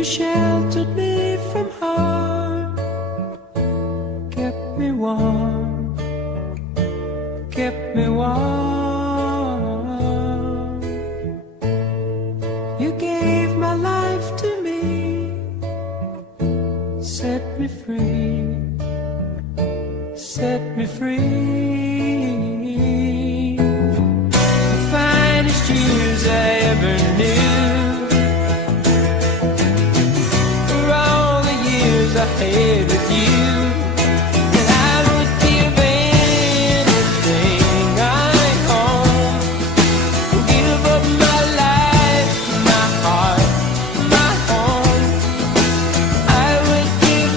You sheltered me from harm, kept me warm, kept me warm. You gave my life to me, set me free, set me free. The finest years I ever knew, I had with you, and I would give anything I own, give up my life, my heart, my home. I would give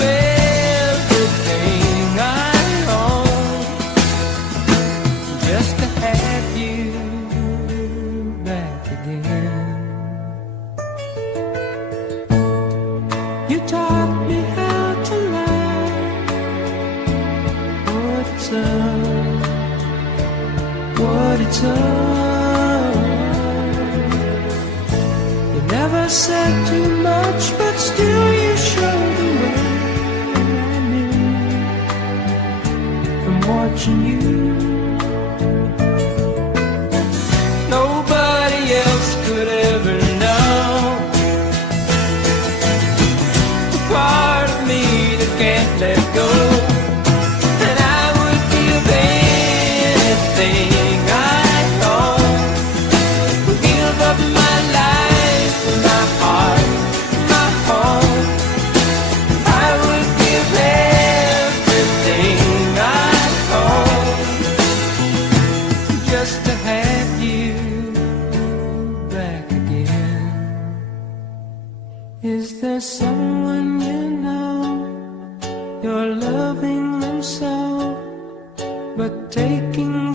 everything I own just to have you back again. You taught me what it's all. You never said too much, but still you showed the way. I knew from watching you. Nobody else could ever know the part of me that can't let go. Just to have you back again. Is there someone you know, you're loving them so, but taking